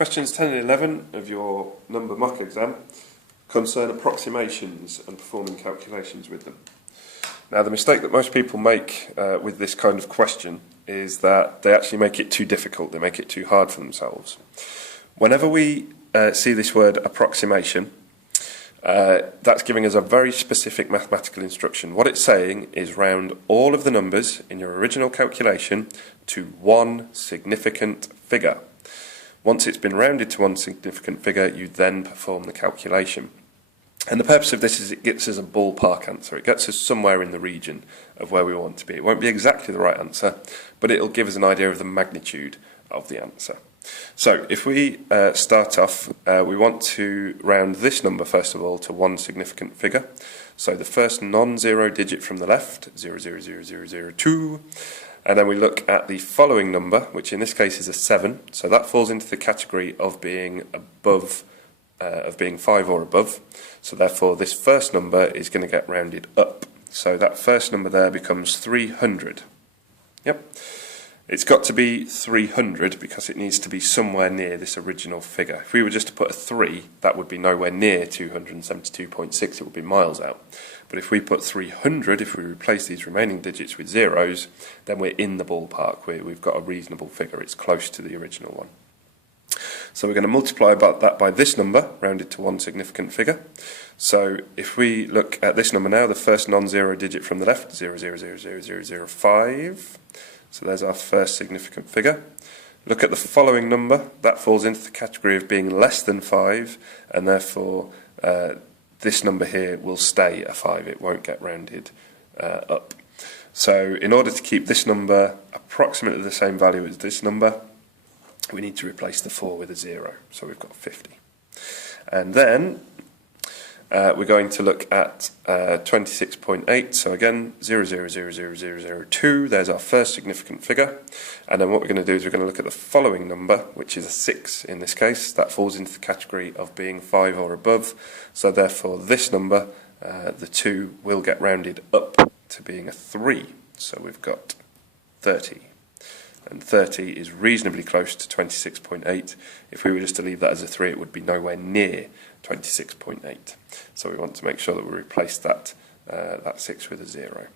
Questions 10 and 11 of your number mock exam concern approximations and performing calculations with them. Now, the mistake that most people make with this kind of question is that they actually make it too difficult, they make it too hard for themselves. Whenever we see this word approximation, that's giving us a very specific mathematical instruction. What it's saying is round all of the numbers in your original calculation to one significant figure. Once it's been rounded to one significant figure, you then perform the calculation. And the purpose of this is it gets us a ballpark answer. It gets us somewhere in the region of where we want to be. It won't be exactly the right answer, but it'll give us an idea of the magnitude of the answer. So if we start off, we want to round this number first of all to one significant figure. So the first non-zero digit from the left, 0.00002, and then we look at the following number, which in this case is a 7. So that falls into the category of being above, of being 5 or above. So therefore this first number is going to get rounded up. So that first number there becomes 300. Yep. It's got to be 300 because it needs to be somewhere near this original figure. If we were just to put a 3, that would be nowhere near 272.6, it would be miles out. But if we put 300, if we replace these remaining digits with zeros, then we're in the ballpark. We've got a reasonable figure, it's close to the original one. So we're going to multiply that by this number, rounded to one significant figure. So if we look at this number now, the first non-zero digit from the left, 0.0000005. So there's our first significant figure. Look at the following number. That falls into the category of being less than 5, and therefore this number here will stay a 5. It won't get rounded up. So in order to keep this number approximately the same value as this number, we need to replace the 4 with a 0. So we've got 50. And then we're going to look at 26.8, so again 0.0000002, there's our first significant figure, and then what we're going to do is we're going to look at the following number, which is a 6 in this case. That falls into the category of being 5 or above, so therefore this number, the 2, will get rounded up to being a 3, so we've got 30. And 30 is reasonably close to 26.8. If we were just to leave that as a 3, it would be nowhere near 26.8. So we want to make sure that we replace that 6 with a 0.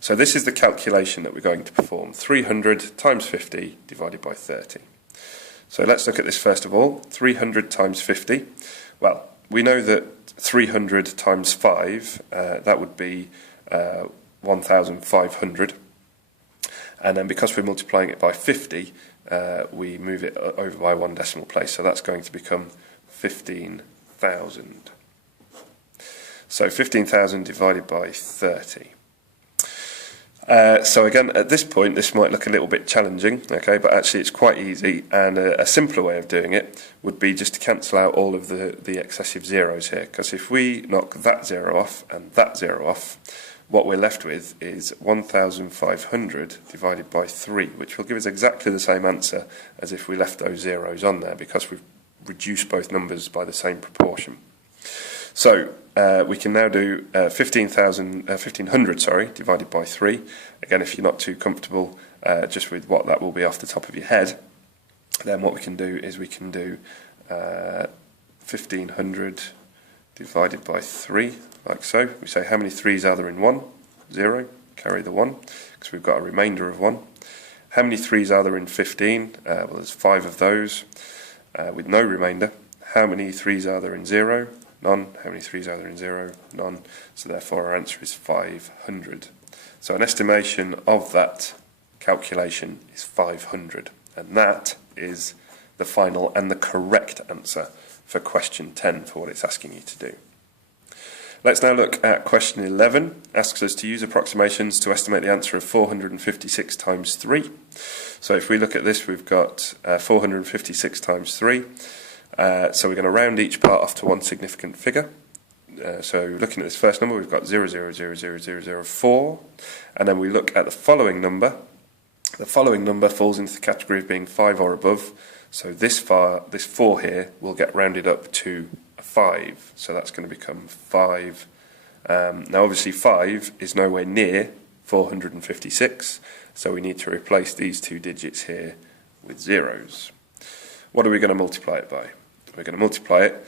So this is the calculation that we're going to perform. 300 times 50 divided by 30. So let's look at this first of all. 300 times 50. Well, we know that 300 times 5, that would be 1,500. And then because we're multiplying it by 50, we move it over by one decimal place. So that's going to become 15,000. So 15,000 divided by 30. So again, at this point, this might look a little bit challenging, okay, but actually it's quite easy, and a simpler way of doing it would be just to cancel out all of the excessive zeros here, because if we knock that 0 off and that 0 off, what we're left with is 1,500 divided by 3, which will give us exactly the same answer as if we left those zeros on there, because we've reduced both numbers by the same proportion. So we can now do 1,500 divided by 3. Again, if you're not too comfortable just with what that will be off the top of your head, then what we can do is we can do 1,500 divided by 3, like so. We say how many 3's are there in 1? 0, carry the 1, because we've got a remainder of 1. How many 3's are there in 15? Well, there's 5 of those, with no remainder. How many 3's are there in 0? None. How many 3's are there in 0? None. So therefore our answer is 500. So an estimation of that calculation is 500, and that is the final and the correct answer for question 10 for what it's asking you to do. Let's now look at question 11. Asks us to use approximations to estimate the answer of 456 times 3. So if we look at this, we've got 456 times 3. So we're going to round each part off to one significant figure. So looking at this first number, we've got 0.0000004. And then we look at the following number. The following number falls into the category of being 5 or above. So this 4 here will get rounded up to a 5. So that's going to become 5. Now obviously 5 is nowhere near 456. So we need to replace these two digits here with zeros. What are we going to multiply it by? We're going to multiply it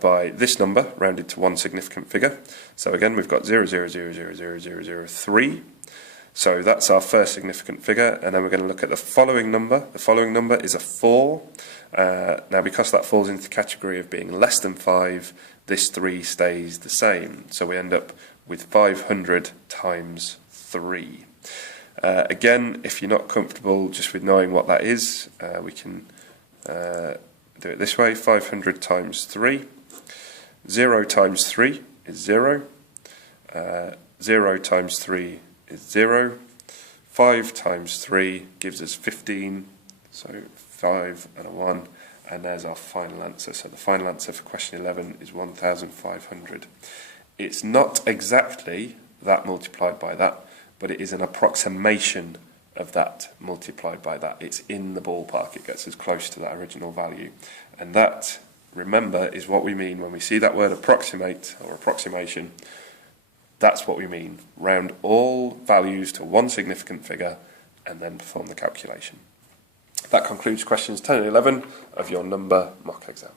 by this number, rounded to one significant figure. So again, we've got 0.0000003. So that's our first significant figure, and then we're going to look at the following number. The following number is a 4. Now, because that falls into the category of being less than 5, this 3 stays the same. So we end up with 500 times 3. Again, if you're not comfortable just with knowing what that is, we can do it this way. 500 times 3. 0 times 3 is 0. 0 times 3 is 0. 5 times 3 gives us 15. So 5 and a 1. And there's our final answer. So the final answer for question 11 is 1,500. It's not exactly that multiplied by that, but it is an approximation of that multiplied by that. It's in the ballpark. It gets as close to that original value. And that, remember, is what we mean when we see that word approximate or approximation. That's what we mean. Round all values to one significant figure and then perform the calculation. That concludes questions 10 and 11 of your number mock exam.